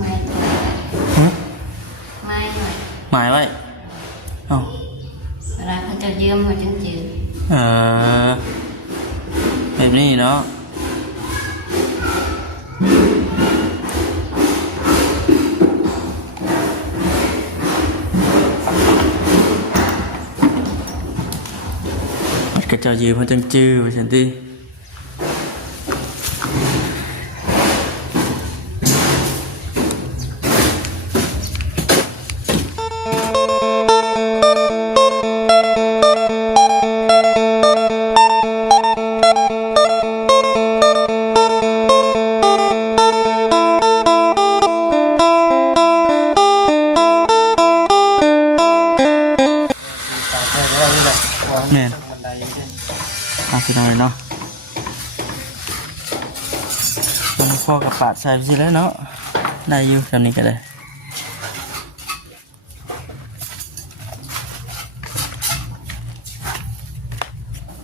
ไม่หึไม่หน่อยหมายไว้เอ้าเวลาเขาจะยืมมาจึงจืดแบบนี้เนาะก็จะยืมมาจังจื้อไปฉันที่แม่นพี่น้อยเนาะต้องพ่อกับปาดใส่ไปสิแล้วเนาะได้อยู่แบบนี้ก็ได้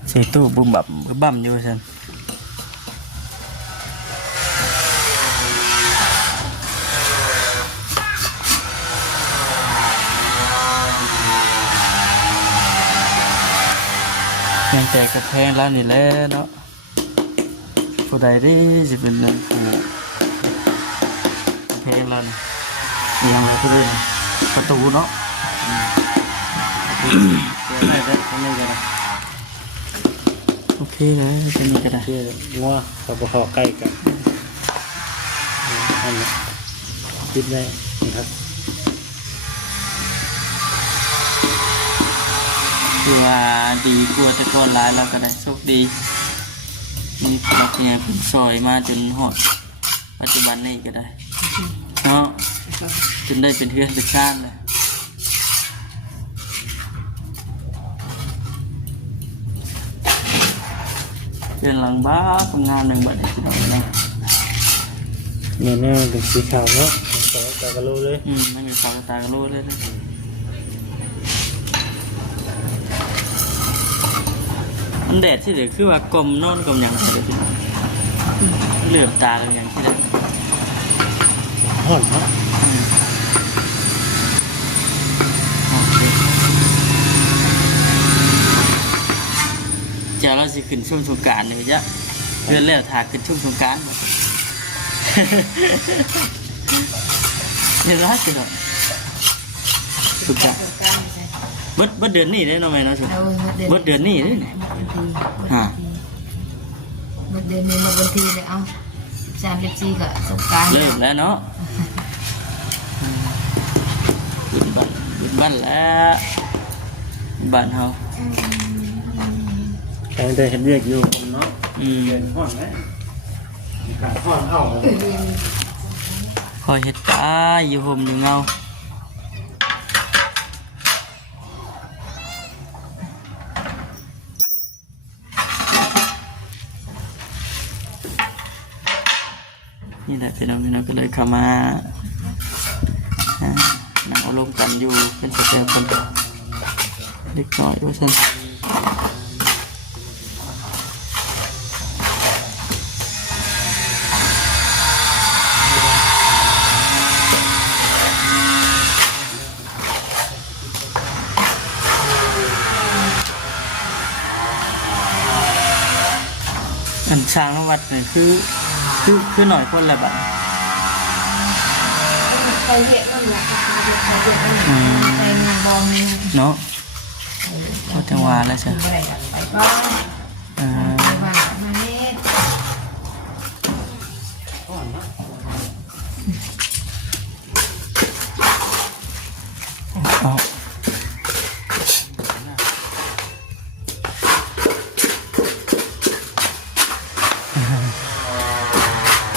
ใส่ตู้บุ้มบั่มก็บั่มอยู่ฉันยังแต่กระแพงร้านนี่แหละเนาะผู้ใดที่จะเป็นนักผู้เพลงร้านยังไม่รู้ประตูเนาะได้ได้ตรงนี้ก็ได้โอเคเลยตรงนี้ก็ได้งัวกับพอใกล้กันอันนี้คิดได้นะครับคือว่าดีกลัวจะก่อนร้ายเราก็ได้โชคดีมีพลังเนี่ยเป็นซอยมาจนหอดปัจจุบันนี้ก็ได้เนาะจนได้เป็นเพื่อนเป็นชาติเลยเดินหลังบ้านทำงานหนึ่งบัดนี้ที่เราเนี่ยเนี่ยเป็นสีขาวเนาะตากระโลเลยไม่มีความตากระโลเลยนะมันแดดที่เหลือคือว่ากลมนอนกลมอย่างเฉยๆเหลือบตากันอย่างที่เหลือห่อนเนาะเจ้าเราสิขึ้นช่วงสงกรานต์เลยจ้ะเพื่อนแล้วถากขึ้นช่วงสงกรานต์เดี๋ยวรักกันหน่อยสุดยอดเบิดเดือนนี้ได้เนาะแม่เนาะสุดเบิดเดือนนี้ได้ฮะเบิดเดือนนี้มาบางทีเลยเอา13-14ก็สงกรานต์เริ่มแล้วเนาะขึ้นบ้านแล้วบ้านเฮาแต่เห็นเรียกอยู่เนาะเดือนห่อนไหมการห่อนเอาคอยเฮ็ดตาอยู่ห่มอยู่เงานี่แหละพี่น้องก็เลยเข้ามานั่งอารมณ์กันอยู่เป็นสเตลกันเด็กน้อยว่าซั่นอันช้างวัดเนี่ยคือหน่อยคนละแบบใครเยอะนั่นแหละใครเยอะนั่นใครงานบอลนี่เนาะเขาจังหวะแล้วใช่ไปบ้านไปบ้านมาเฮ็ดเอา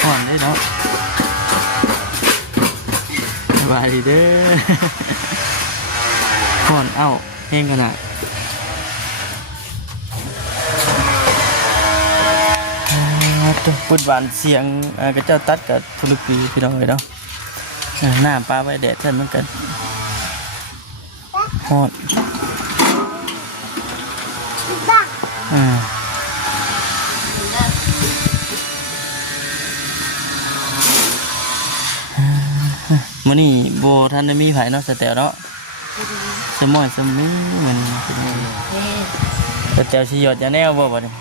ห่อนได้เนาะสบายดีเด้อห่อนเอ้าแห้งขนาดพูดหวานเสียงกระเจ้าตัดกับทุลุปีพี่น้องเลยเนาะหน้าปลาไว้แดดท่านเหมือนกันห่อน มื้อนี้บ่ทันได้มีไผเนาะสแตลเนาะสมอยสมีมันเป็นแนวนี้ นี่ สแตลสิหยอดยาแนวบ่บัดนี้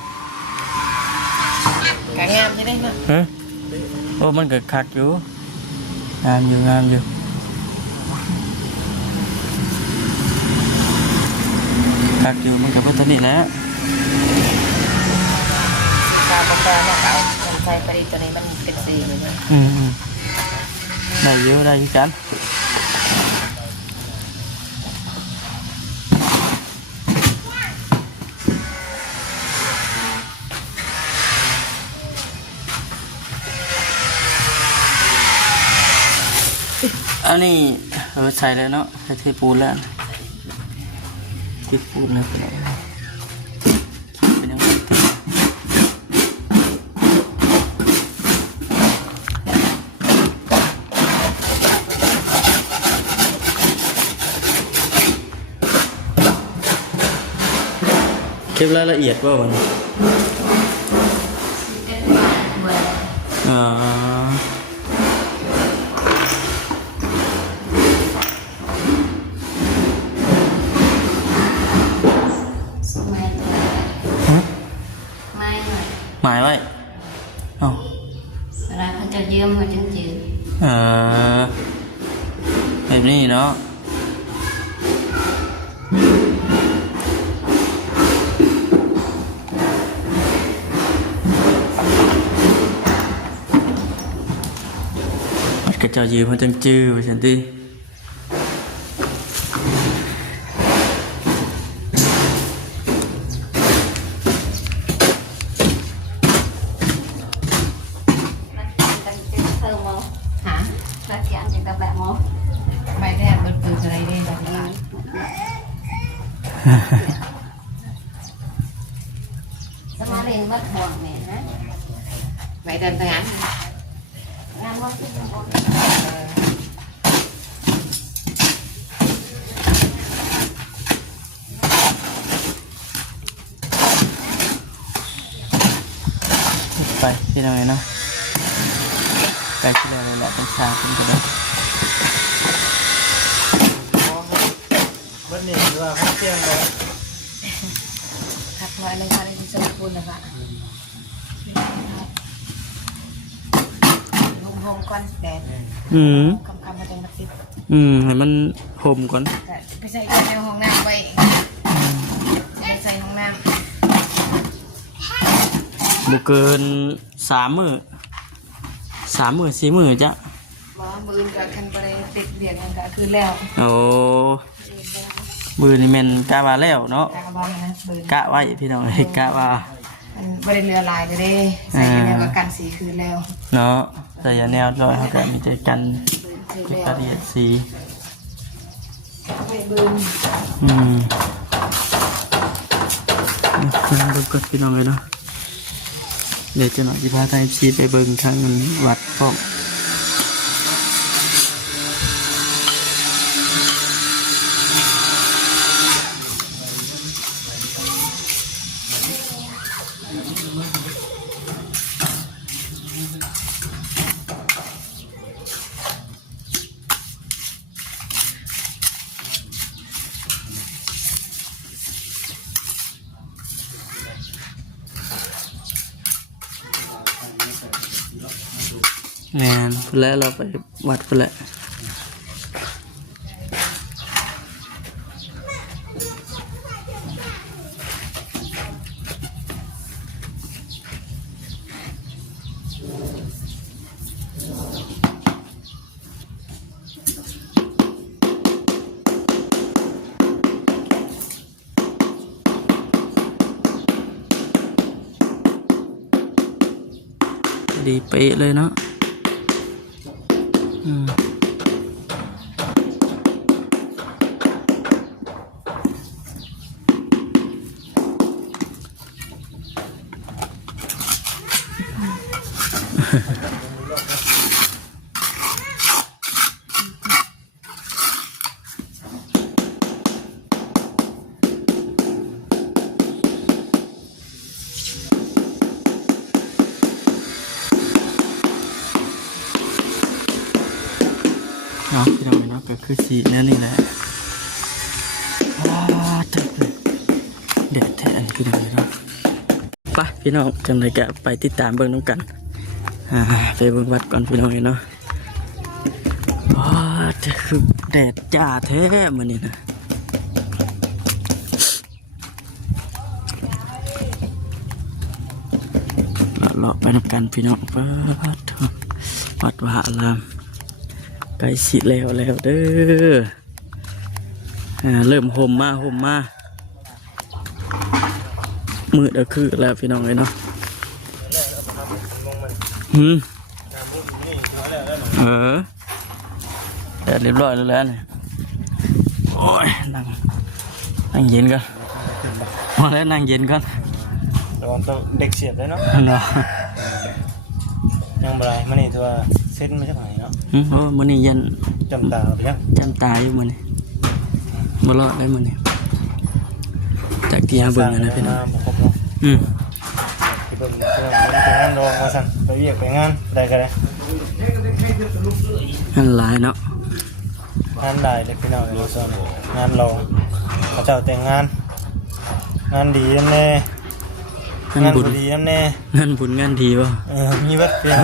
กะงามจะได้เนาะ ฮะโอ้มันก็คักอยู่งามอยู่คักอยู่มันก็บ่เท่านี้แหละ ตาปกาเนาะเอามันใส่ไปตัวนี้มันเป็นสีเลยเนี่ย ได้อยู่กันอันนี้ใส่เลยเนาะใส่เทปูนแล้วที่ปูนนะเป็นยังไงเก็บรายละเอียดว่าวันหมายไว้เอ้า เวลาเขาจะเยี่ยมเขาจึงจืด แบบนี้เนาะกระเจ้ายืมมันจังจื้อไปฉันดิหาแล้วเสียงจากตะแบบมอใบแทบมันคืออะไรได้แบบนี้สมาเรียนวัดห่วงเนี่ยนะใบเดินไปงั้นงานวัดที่ตำบลไปที่ไหนเนาะไปที่ไหนแหละต้องชาขึ้นกันเลย วันนี้ว่าเขาเที่ยงเลย ขับมาในทางที่สมบูรณ์นะคะหอมก่อนแดดคำมาเป็นมาติด ให้มันห่มก่อน ไปใส่ในห้องน้ำไว้ไปใส่ห้องน้ำ บุเกิน3 มื้อ4 มื้อจ้ะ บ่มือกับคันไปติดเบียดกันก็คือแล้ว โอ้มือนี่แม่นกะว่าแล้วเนาะ กะบ้างนะมือก ะไว้พี่น้องเอ้ยกะว่า มันบริเรือลายเลยเด้ใส่แนวกับกันสีคืนแล้ว เนาะแต่อย่าแนวร้อยเขาก็มีแต่กัน คืน เป็น แล้ว กระเดียดสี ไม่บืน คุณดูกดพี่น้องเลยเนาะเดี๋ยวจะหน่อยจะพาทายชีไปเบิ่งทางวัดพร้อมแม่นพุ่นแล้วเราไปวัดพุ่นแล้วดีเป๊ะเลยเนาะ เนาะพี่น้องเนาะก็คือสีนั่นนี่แหละว้าจับเลยเด็ดแทนพี่น้องเนาะไปพี่น้องจังไรก็ไปติดตามเบิ่งน้ำกันไปเบิ่งวัดก่อนพี่น้องเนาะว้าจะคือแดดจ้าแท้มื้อนี้นะเลาะไปน้ำกันพี่น้องวัดวาอารามใกล้สิแล้วเด้อเริ่มห่มมามืดก็คือแล้วพี่น้องเลยเนาะแดดเรียบร้อยแล้วเนี่ยโอ้ยนั่งเย็นกันมาแล้วนั่งเย็นกันระวังตัวเด็กเสียบได้เนาะ เนาะยังบ่ได้มื้อนี้ถือว่าเซ็ตมาจากไหนเนาะโอ้มื้อนี้ยันจำตาไปยังจำตาอยู่มื้อนี้บ่รอดได้มื้อนี้จากที่หาเบิ่งนะพี่น้องไปเบิ่งเรื่องไปงานรองว่าซั่นไปเวียกไปงานได้ก็ได้งานหลายเนาะงานได้เด็กพี่น้องอยู่ซ่อนงานรองเขาเจ้าแต่งงานดีนำแน่งานบุญดีนำแน่งานบุญงานดีบ่มีวัดเพียง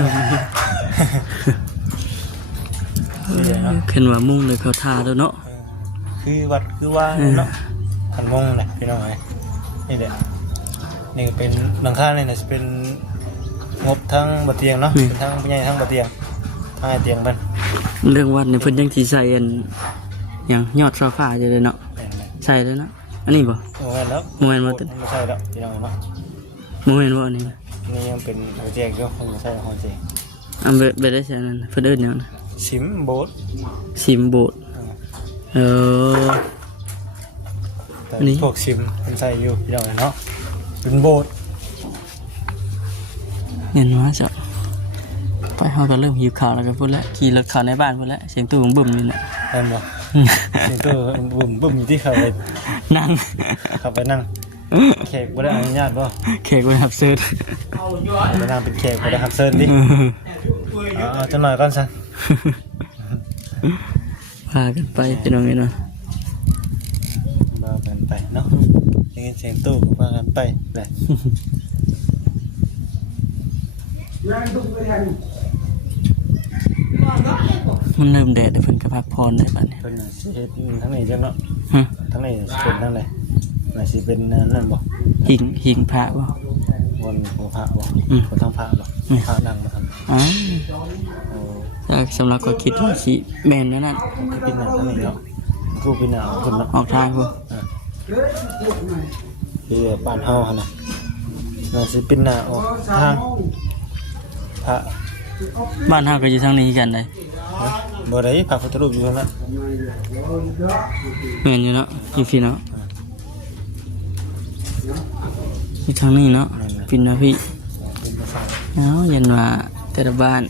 ขึ้นว่ามุ่งเลยเขาท่าแล้วเนาะคือวัดคือว่าเนาะขันมุ่งแหละพี่น้องไงนี่แหละนี่เป็นหลังคาเนี่ยจะเป็นงบทั้งบะเตียงเนาะเป็นทั้งใหญ่ทั้งบะเตียงทั้งไอเตียงเป็นเรื่องวัดเนี่ยเพิ่นยังสิใส่อันอย่างยอดโซฟาอยู่เลยเนาะใส่เลยเนาะอันนี้บ่โมเมนต์แล้วโมเมนต์บ่ตึ้งไม่ใช่แล้วพี่น้องเนาะโมเมนต์บ่อันนี้นี่ยังเป็นหัวเตียงอยู่ไม่ใช่หัวเตียงอันเบได้ใช่นั่นเพิ่นเอิ้นหยังนะซิมโบสนี่พวกซิมเป็นใส่อยู่พี่น้องเนาะเป็นโบสเห็นว่าจะไปเฮาก็เริ่มหิวข้าวแล้วก็พุ่นแล้วขี่รถเข้าในบ้านพุ่นแล้วเสียงตู้บึ้มนี่แหละเห็นบ่เสียงตู้บึ้มที่เขาไปนั่งขับไปนั่งแขกบ่ได้อนุญาตบ่แขกบ่รับเชิญไปนั่งเป็นแขกบ่ได้รับเชิญดิเอาจังหน่อยก่อนซั่นพากันไปพี่น้องเนาะพากันไปเนาะได้ยินเสียงตู้พากันไปแหละมันเริ่มแดดเพิ่นก็พักผ่อนได้บัดนี้เพิ่นสิเฮ็ดทั้งนี้จังเนาะทั้งนี้เป็นทั้งไหนน่าสิเป็นนั่นบ่หิงพระบ่บนหัวพระบ่บนทางพระบ่พระนั่งมาทำแต่สำหรับก็คิดว่าสิแม่นนั่นคือเป็นหน้าทั้งนี้เนาะกูเป็นหน้าคนเนาะออกทางพุ่นคือบ้านเฮาหั่นน่ะน่าสิเป็นหน้าออกทางพระบ้านเฮาก็อยู่ทางนี้กันได้บ่ได้พระพุทธรูปอยู่ทางนั้นแม่นอยู่เนาะอยู่พี่เนาะอยู่ทางนี้เนาะปินนะพี่ยันว่าแต่ละบ้าน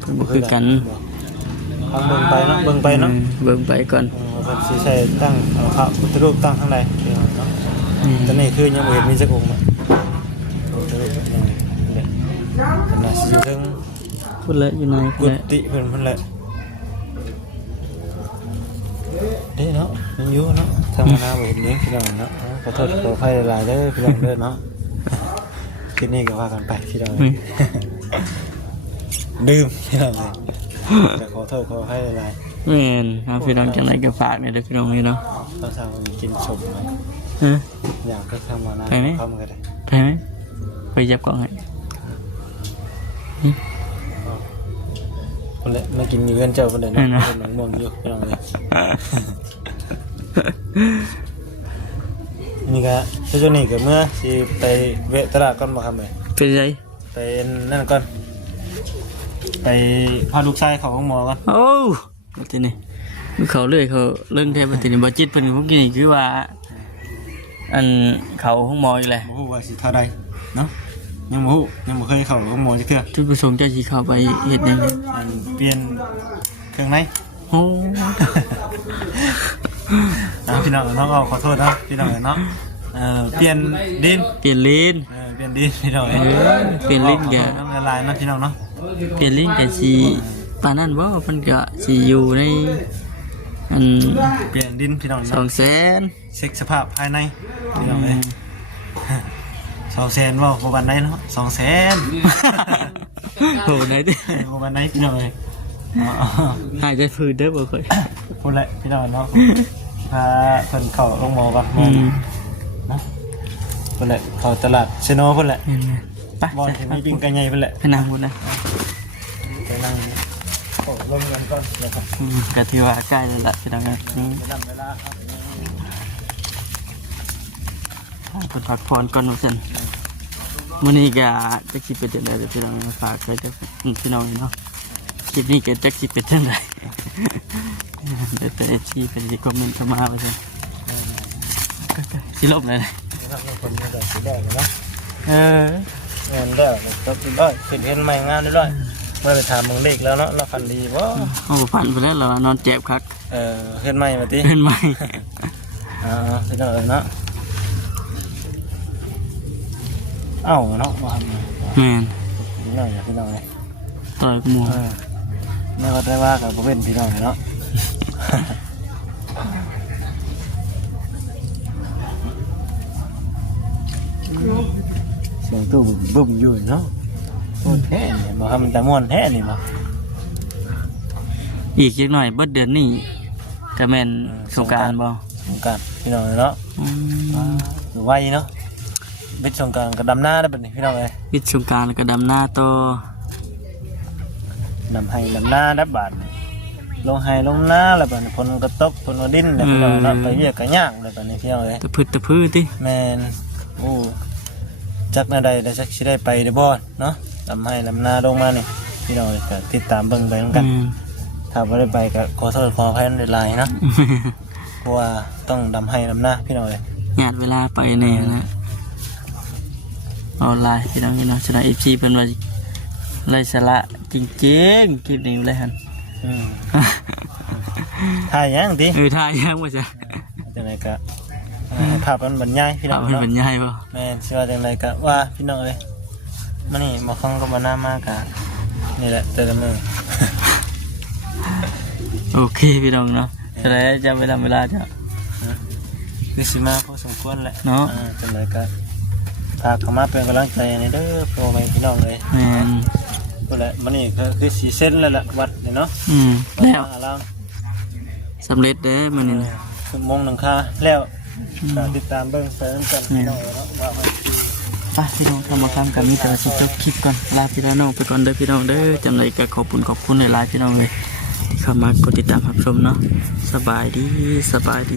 เพิ่นบ่คือกันเบิ่งไปเนาะเบิ่งไปก่อนเพิ่นสิใช้ตั้งพระพุทธรูปตั้งข้างในเนาะตอนนี้คือยังบ่เห็นมีสักองค์เนาะพุทธรูปยังเด้น่าสิอยู่ถึงพุ่นละอยู่ในกุฏิเพิ่นแหละเด้เนาะยังอยู่เนาะธรรมดาบ่เห็นเลี้ยงพี่น้องเนาะขอโทษขออภัยหลายๆเด้อพี่น้องเด้อเนาะทีนี้ก็ว่ากันไปพี่น้องดื่มพี่น้องเลยจะขอโทษขออภัยหลายๆแม่นเอาพี่น้องจังได๋ก็ฝากเนี่ยเด้อพี่น้องนี่เนาะตอนเช้ามีกินสมมั้ยอยากไปทำมานะเข้ามาก็ได้ไปมั้ยไปยับกล่องให้คนละมากินอยู่กันเจ้าคนเดียวนะคนหนังมองอยู่พี่น้องเลยนี่ก็ช่วงนี้ก็เมื่อสิไปเวะตลาดก่อนบ่ครับเลยเป็นไงไปนั่นก่อนไปพาลูกชายเขาของหมอก่อนโอ้ทีนี้เขาเลื่อยเขาเรื่องแค่ทีนี้บ่จิตเพิ่นผมกินคือว่าอันเขาของหมออีกแหละบ่ฮู้ว่าสิเท่าใดเนาะยังบ่ฮู้ยังบ่เคยเข้าของหมอจักเทื่อจุดประสงค์จะสิเข้าไปเฮ็ดหยังเปลี่ยนเครื่องในโอ้พี่น้องน้องเอาขอโทษนะพี่น้องเนาะเปลี่ยนดินพี่น้องเปลี่ยนลิ้นแกน้ำละลายนะพี่น้องเนาะเปลี่ยนลิ้นแกสิ ป่านนั้นบ่เพิ่นก็สิอยู่ในอัน เปลี่ยนดินพี่น้อง 200,000 เช็คสภาพภายในพี่น้องเลย200,000ว่าบ่วันไหนเนาะ200,000 โหไหนดิ บ่วันไหนพี่น้องเลย หายใจฝืดเด้อบ่ค่อย พูดแหละพี่น้องเนาะพาเพิ่นเข้าลงหมอก่อนนะพูดแหละเข้าตลาดเซโนพูดแหละ ไป บอลที่มีปิ้งไก่ใหญ่พูดแหละ ไปนั่งพุ่นนะ ไปนั่งโอ้ลงกันก่อนเลยครับ ก็ถือว่าใกล้แล้วล่ะพี่น้องครับ ไปนำเวลาครับ เพิ่นพักผ่อนก่อนว่าซั่นมื้อนี้ก็จักสิเป็นจังได๋เด้อพี่น้องฝากไว้เด้อพี่น้องเนาะคลิปนี้ก็จักสิเป็นจังได๋เดี๋ยวแต่ FC เพิ่นสิคอมเมนต์เข้ามาว่าซั่นสิลบเลย นะครับบางคนมีแต่สีแดงเนาะ เออ เงินได้ก็กินได้ขึ้นเห็นใหม่งานได้ด้วยเมื่อไปถามมึงเด็กแล้วเนาะเราคันดีบ่ เฮาบ่ฝันไปแล้วเรานอนเจ็บคัก เห็นใหม่มาติ เห็นไหม พี่น้องเนาะเอ้าเนาะว่า แม่น พี่น้องพี่น้องเลย ต่อยหมู่ ไม่ว่าได้ว่ากับบ่เป็นพี่น้องเนาะเสียงตู้บึ้มอยู่เนาะโอ้แท้เนี่ยบ่ทำแต่ม่วนแท้นี่บ่ อีกจักหน่อยเบิดเดือนนี้ก็แม่นสงกรานต์บ่ สงกรานต์พี่น้องเนาะ อืม หรือไวเนาะเบ็ดสงกรานต์ก็ดำหน้าได้บัดนี้พี่น้องเอ้ย วิทย์สงกรานต์แล้วก็ดำหน้าต่อ ดำให้ดำหน้าดับบาดนี่ลงให้ลงหน้าแล้วบัดนี้ฝนก็ตกฝนก็ดิ้นแล้วพี่น้องเนาะไปเวียกก็ยากเลยบัดนี้พี่น้องเอ้ย ตะพืดตะพื้ติ แม่นโอ้จักหน้าใดแล้วจักสิได้ไปได้บ่เนาะดำให้ดำหน้าลงมานี่พี่น้องเอ้ยก็ติดตามเบิ่งไปนำกันถ้าบ่ได้ไปก็ขอโทษขออภัยในหลายๆเนาะเพราะว่าต้องดำให้ดำหน้าพี่น้องเอ้ย งานเวลาไปแน่นะออนไลน์พี่น้องชนะ FC เพิ่นว่าไร้สาระจริงๆคลิปนี้เลยหั่น ถ่ายยังติ ถ่ายยังว่าจ้ะ จังไดก็ให้ภาพมันบรรยายพี่น้ เอา อง ให้ เนาะ บรรยายบ่ แม่นสิว่าจังไดก็ว่าพี่น้องเอ้ยมานี่บ่ฟังก็บ่น่ามากะนี่แหละแต่ละมื้อ โอเคพี่น้องเนาะจะได้จะเวลาจะ คือสิมาพอสมควรแหละ เนาะ จังไดก็ฝากเข้ามาเป็นกำลังใจให้เด้อพ่อแม่พี่น้องเอ้ย แม่น พุ่นแหละมื้อนี้ก็คือสิเซ็นแล้วล่ะวัดนี่เนาะ แล้ว อาราม สำเร็จเด้อมื้อนี้ คือมงหลังคาแล้วก็ติดตามเบิ่งไปนำกันพี่น้องเอ้ยเนาะว่ามันสิ ไปพี่น้องทำมาทำกันมีแต่ว่าสิจบคลิปก่อนลาพี่น้องไปก่อนเด้อพี่น้องเด้อจำเลยก็ขอบคุณหลายๆพี่น้องเลยเข้ามากดติดตามรับชมเนาะสบายดี